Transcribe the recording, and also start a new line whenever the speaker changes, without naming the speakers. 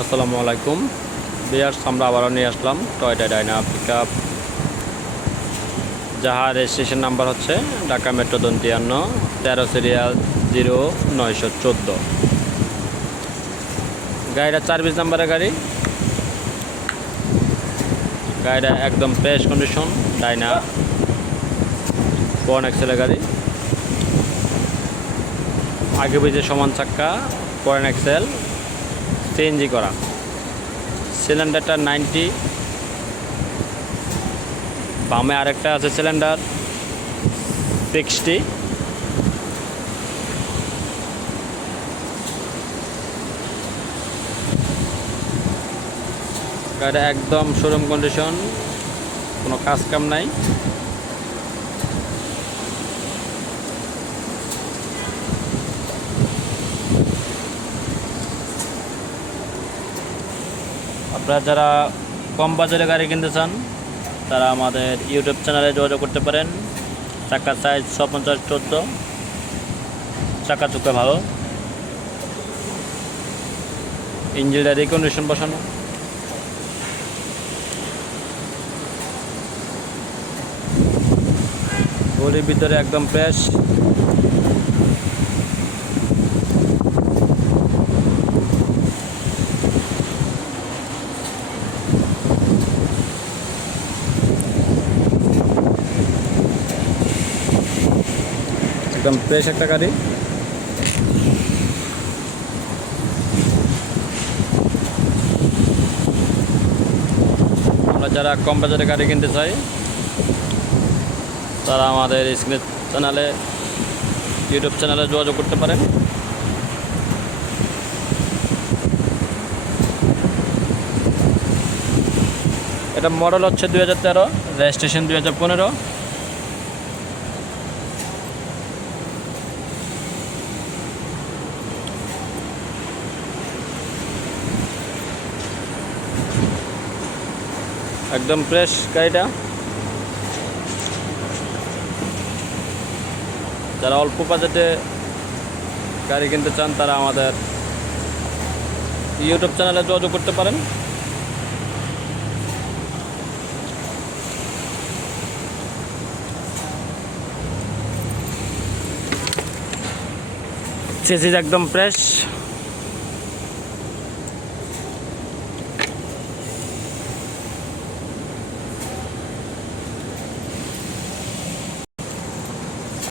আসসালামু আলাইকুম। বিয়ার্স, আমরা আবারও নিয়ে আসলাম টয়টা ডাইনা পিক আপ। যাহার রেজিস্ট্রেশন নাম্বার হচ্ছে ঢাকা মেট্রো দন্তিয়ান্ন, তেরো সিরিয়াল জিরো নয়শো চোদ্দ। গাড়িটা চার বিশ নাম্বারের গাড়ি। গাড়িটা একদম ফ্রেশ কন্ডিশন ডাইনা বন এক্সেলের গাড়ি। আগে পিছিয়ে সমান চাক্কা পরেন এক্সেল সিএনজি করা। সিলিন্ডারটা নাইনটি। বামে আরেকটা আছে সিলিন্ডার, সিক্সটি। গাড়িটা একদম শোরুম কন্ডিশন, কোনো কাজ কাম নাই। আপনারা যারা কম বাজারে গাড়ি কিনতে চান, তারা আমাদের ইউটিউব চ্যানেলে যোগাযোগ করতে পারেন। চাকা সাইজ ছ পঞ্চাশ চোদ্দ। চাকা চুকা ভালো। ইঞ্জিনটা রিকন্ডিশন বসানো। গলির ভিতরে একদম ফ্রেশ একদম ফ্রেশ একটা গাড়ি আমরা যারা কম বাজারে গাড়ি কিনতে চাই, তারা আমাদের স্ক্রিনের চ্যানেলে ইউটিউব চ্যানেলে যোগাযোগ করতে পারেন। এটা মডেল হচ্ছে দুই হাজার তেরো রেজিস্ট্রেশন দুই হাজার পনেরো। একদম ফ্রেশ গাড়িটা। যারা অল্প বাজেটে গাড়ি কিনতে চান, তারা আমাদের ইউটিউব চ্যানেলে যোগাযোগ করতে পারেন। চেসিস একদম ফ্রেশ